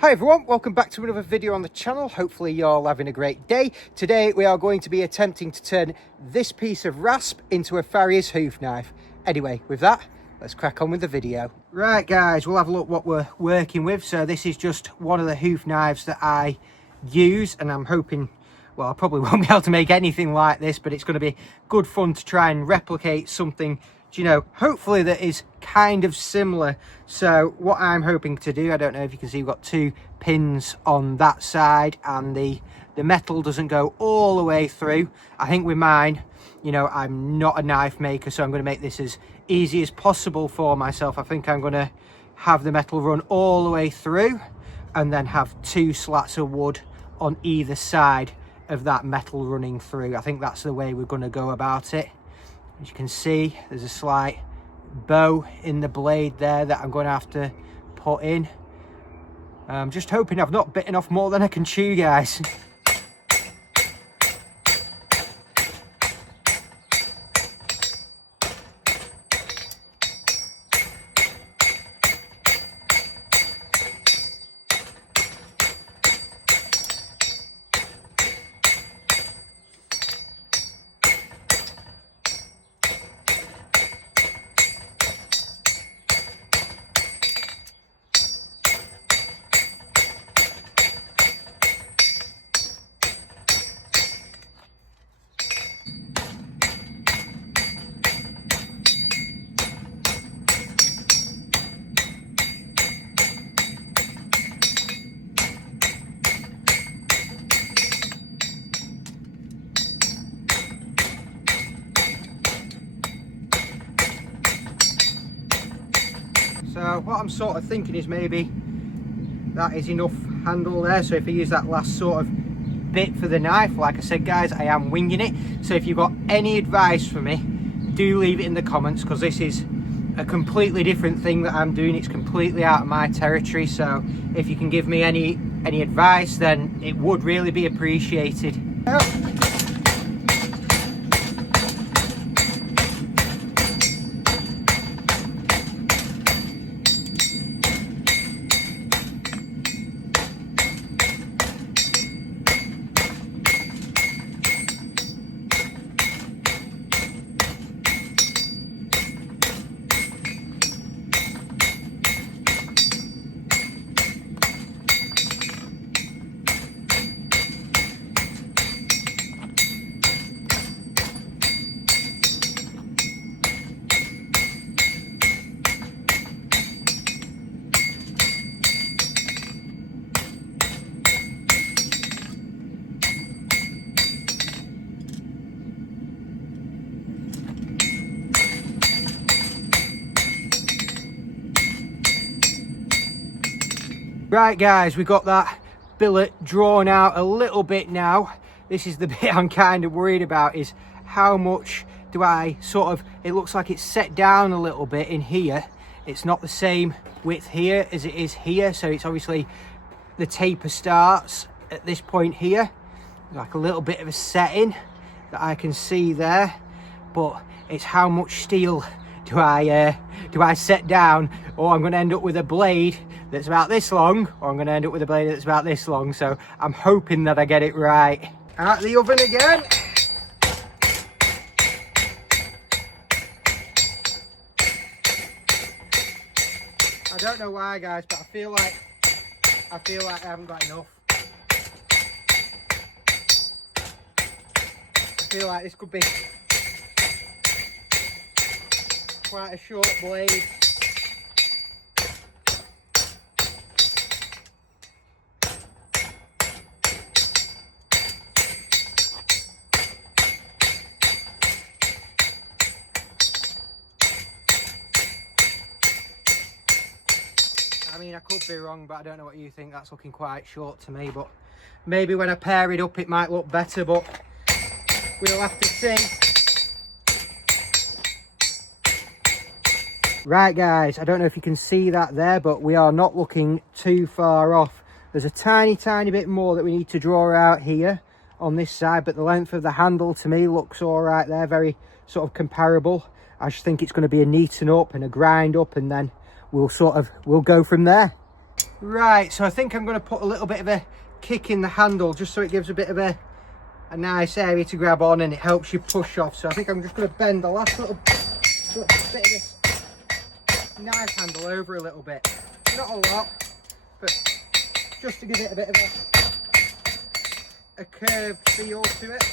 Hi everyone, welcome back to another video on the channel. Hopefully you're all having a great day. Today we are going to be attempting to turn this piece of rasp into a farrier's hoof knife. Anyway, with that, let's crack on with the video. Right guys, we'll have a look what we're working with. So this is just one of the hoof knives that I use, and I'm hoping, well, I probably won't be able to make anything like this, but it's going to be good fun to try and replicate something, you know, hopefully that is kind of similar. So what I'm hoping to do, I don't know if you can see, we've got two pins on that side and the metal doesn't go all the way through. I think with mine, you know, I'm not a knife maker, so I'm going to make this as easy as possible for myself. I think I'm going to have the metal run all the way through and then have two slats of wood on either side of that metal running through. I think that's the way we're going to go about it. As you can see, there's a slight bow in the blade there that I'm going to have to put in. I'm just hoping I've not bitten off more than I can chew, guys. So what I'm sort of thinking is maybe that is enough handle there. So if I use that last sort of bit for the knife, like I said guys, I am winging it. So if you've got any advice for me, do leave it in the comments, because this is a completely different thing that I'm doing. It's completely out of my territory. So if you can give me any advice, then it would really be appreciated. Right guys, we got that billet drawn out a little bit now. This is the bit I'm kind of worried about, is how much do I sort of, it looks like it's set down a little bit in here. It's not the same width here as it is here, so it's obviously, the taper starts at this point here, like a little bit of a setting that I can see there, but it's how much steel do I set down, or I'm going to end up with a blade that's about this long, or I'm going to end up with a blade that's about this long. So I'm hoping that I get it right. Out the oven again. I don't know why guys, but I feel like I haven't got enough. I feel like this could be quite a short blade. I mean, I could be wrong, but I don't know what you think. That's looking quite short to me, but maybe when I pair it up it might look better, but we'll have to see. Right guys, I don't know if you can see that there, but we are not looking too far off. There's a tiny bit more that we need to draw out here on this side, but the length of the handle to me looks all right there, very sort of comparable. I just think it's going to be a neaten up and a grind up, and then we'll go from there. Right, so I think I'm going to put a little bit of a kick in the handle just so it gives a bit of a nice area to grab on and it helps you push off. So I think I'm just going to bend the last little bit of this knife handle over a little bit. Not a lot, but just to give it a bit of a curved feel to it.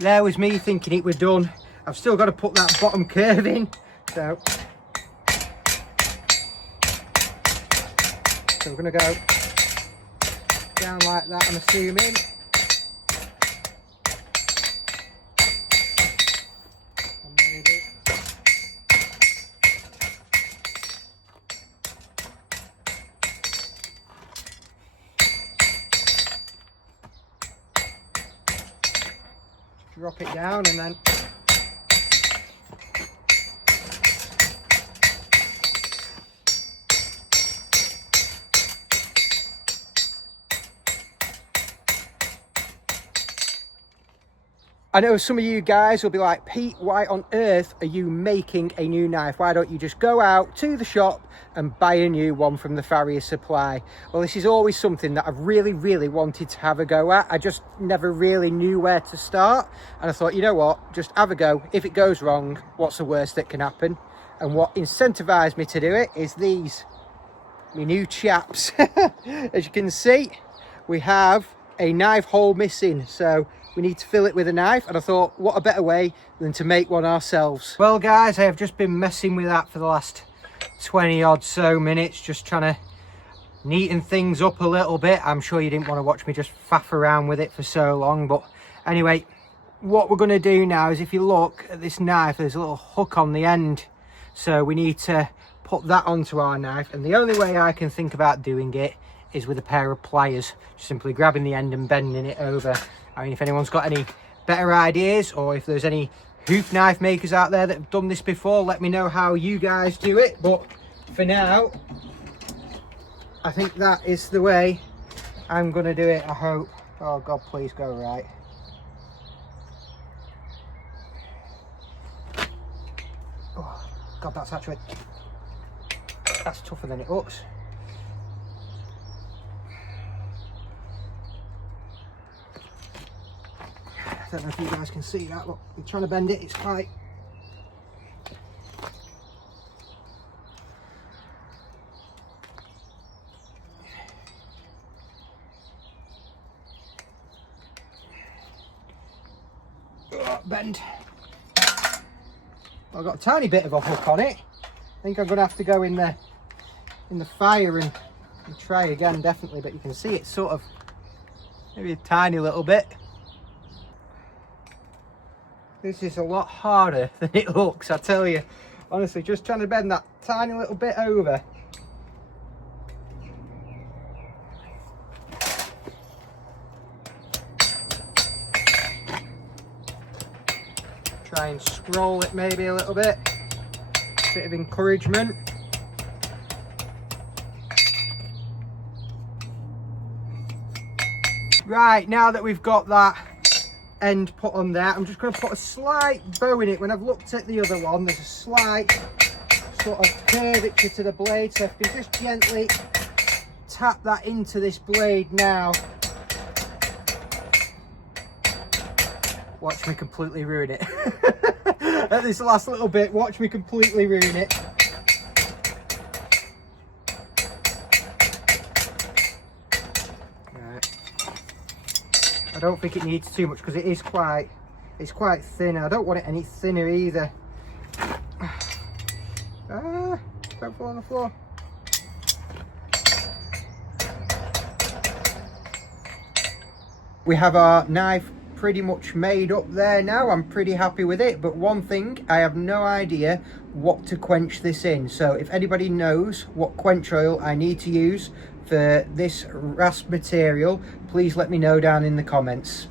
There was me thinking it were done. I've still got to put that bottom curve in. So we're going to go down like that, I'm assuming. And maybe drop it down and then I know some of you guys will be like, Pete, why on earth are you making a new knife? Why don't you just go out to the shop and buy a new one from the Farrier supply? Well, this is always something that I've really wanted to have a go at. I just never really knew where to start. And I thought, you know what, just have a go. If it goes wrong, what's the worst that can happen? And what incentivized me to do it is these, my new chaps. As you can see, we have a knife hole missing. So we need to fill it with a knife, and I thought, what a better way than to make one ourselves. Well guys, I have just been messing with that for the last 20 odd so minutes, just trying to neaten things up a little bit. I'm sure you didn't want to watch me just faff around with it for so long, but anyway, what we're going to do now is, if you look at this knife, there's a little hook on the end, so we need to put that onto our knife, and the only way I can think about doing it is with a pair of pliers, just simply grabbing the end and bending it over. I mean, if anyone's got any better ideas, or if there's any hoof knife makers out there that have done this before, let me know how you guys do it. But for now, I think that is the way I'm going to do it, I hope. Oh God, please go right. Oh God, that's tougher than it looks. I don't know if you guys can see that. Look, I'm trying to bend it, it's quite... bend. I've got a tiny bit of a hook on it. I think I'm going to have to go in the fire and try again, definitely, but you can see it's sort of maybe a tiny little bit. This is a lot harder than it looks, I tell you. Honestly, just trying to bend that tiny little bit over. Try and scroll it maybe a little bit. Bit of encouragement. Right, now that we've got that end put on there, I'm just going to put a slight bow in it. When I've looked at the other one, there's a slight sort of curvature to the blade, so if I can just gently tap that into this blade now. Watch me completely ruin it. At this last little bit, watch me completely ruin it. I don't think it needs too much because it's quite thin. I don't want it any thinner either. Don't fall on the floor. We have our knife pretty much made up there now. I'm pretty happy with it, but one thing, I have no idea what to quench this in. So if anybody knows what quench oil I need to use for this rasp material, please let me know down in the comments.